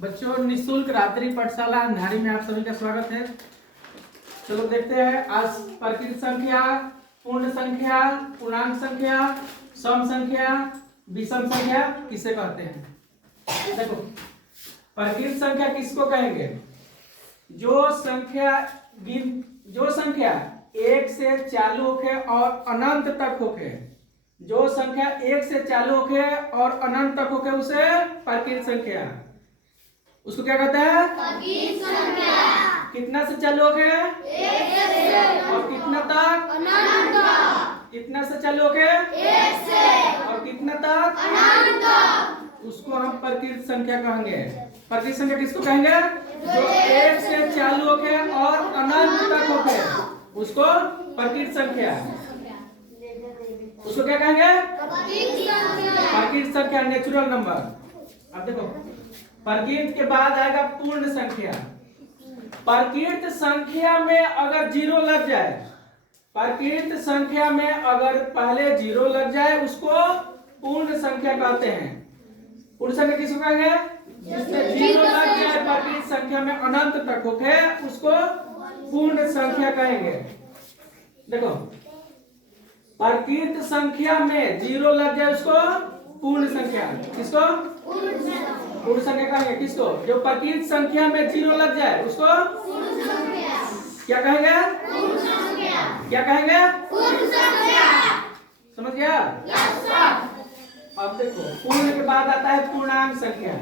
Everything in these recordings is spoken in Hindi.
बच्चों, निःशुल्क रात्रि पाठशाला अंधारी में आप सभी का स्वागत है। चलो देखते हैं आज प्रकृत संख्या, पूर्ण संख्या, पूर्णांक संख्या, सम संख्या, विषम संख्या किसे कहते हैं। देखो, प्रकृत संख्या किसको कहेंगे? जो संख्या एक से चालू होके और अनंत तक होके, जो संख्या एक से चालू होके और अनंत तक होके उसे प्रकृत संख्या, उसको क्या कहते हैं? प्रकृत संख्या। कितना से चालू हो गया? एक से। और कितना तक? अनंत तक। कितना से चालू हो गया? एक से। और कितना तक? अनंत तक। उसको हम प्रकृत संख्या कहेंगे। प्रकृत संख्या किसको कहेंगे? जो एक से चालू हो गया और अनंत तक हो गया उसको प्रकृत संख्या। उसको क्या कहेंगे? प्रकृत संख्या। प्रकृत संख्या, नेचुरल नंबर। अब देखो, प्रकृत के बाद आएगा पूर्ण संख्या। प्रकृत संख्या में अगर जीरो लग जाए, प्रकृत संख्या में अगर पहले जीरो लग जाए उसको पूर्ण संख्या कहते हैं। पूर्ण संख्या किसको कहेंगे? जिसमें जीरो लग जाए प्रकृत संख्या में अनंत तक होके उसको पूर्ण संख्या कहेंगे। देखो, प्रकृत संख्या में जीरो लग जाए उसको पूर्ण संख्या, किसको? पूर्ण संख्या कहेंगे। किसको? जो प्रकृत संख्या में जीरो लग जाए उसको क्या कहेंगे? क्या कहेंगे? समझ गया? अब देखो, पूर्ण के बाद आता है पूर्णांक संख्या।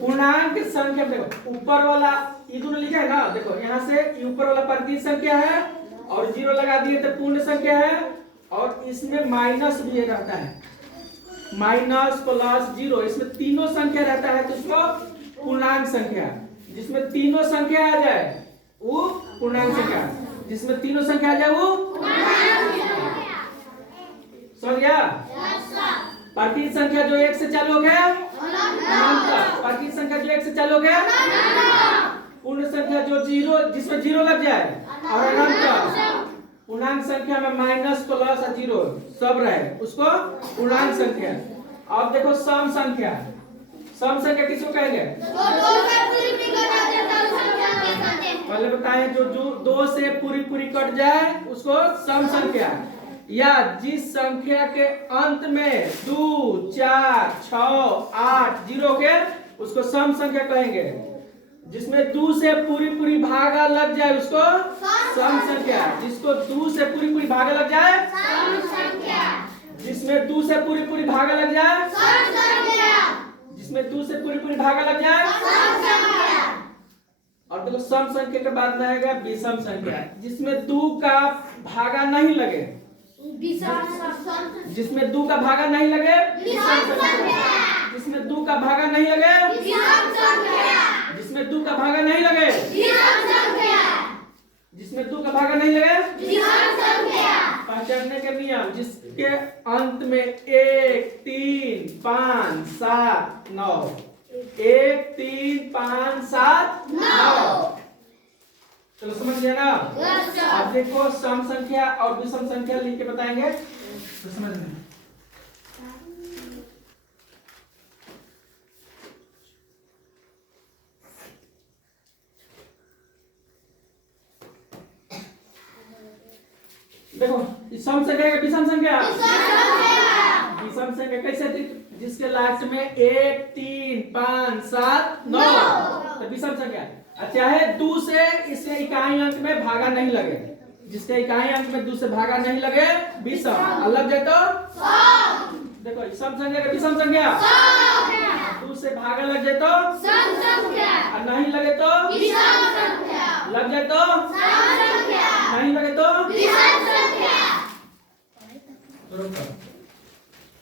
पूर्णांक संख्या देखो, ऊपर वाला ये दोनों लिखा है ना, देखो यहाँ से ऊपर वाला प्रकृत संख्या है और जीरो लगा दिए तो पूर्ण संख्या है, और इसमें माइनस भी रहता है, माइनस प्लस जीरो, इसमें तीनों संख्या रहता है तो उसको पूर्णांक संख्या। जिसमें तीनों संख्या आ जाए वो पूर्णांक संख्या, जिसमें तीनों संख्या आ जाए वो समझ गया? प्रकृत संख्या जो एक से चालू हो गया अनंत तक, प्रकृत संख्या जो एक से चालू हो गया, पूर्ण संख्या जो जीरो, जिसमें जीरो लग जाए और अनंत तक, पूर्णांक संख्या में माइनस प्लस और जीरो सब रहे उसको पूर्णांक संख्या। अब देखो सम संख्या। सम संख्या किसको कहेंगे? पहले बताएं, जो दो से पूरी कट जाए उसको सम संख्या, या जिस संख्या के अंत में 2, 4, 6, 8 जीरो के उसको सम संख्या कहेंगे। जिसमें 2 से पूरी भागा लग जाए उसको सम संख्या। जिसको 2 से पूरी भागा लग जाए सम संख्या। जिसमें 2 से पूरी भागा लग जाए सम संख्या। जिसमें 2 से पूरी भागा लग जाए सम संख्या। और देखो, सम संख्या के बाद में आएगा विषम संख्या। जिसमें 2 का भागा नहीं लगे, जिसमें 2 का भागा नहीं लगे विषम संख्या। जिसमें 2 का भागा नहीं लगे विषम संख्या। जिसमें 2 का भागा नहीं लगे विषम संख्या। जिसमें 2 का भागा नहीं लगे विषम संख्या। पहचानने के नियम, जिसके अंत में 1, 3, 5, 7, 9, 1, 3, 5, 7, 9। चलो समझ गया ना? अब देखो, सम संख्या और विषम संख्या लिख के बताएंगे तो समझ में। देखो, सम संख्या का विषम संख्या। विषम संख्या कैसे थी? जिसके लास्ट में 1, 3, 5, 7, 9 तो विषम संख्या। चाहे 2 से इसके इकाई अंक में भागा नहीं लगे, जिसके इकाई अंक में 2 से भागा नहीं लगे विषम, अलग जाए तो देखो सम संख्या का विषम संख्या। 2 से भागा लग जाए तो सम संख्या। और नहीं लगे तो विषम संख्या। लग जाए तो सम संख्या। नहीं लगे तो विषम संख्या। रुको।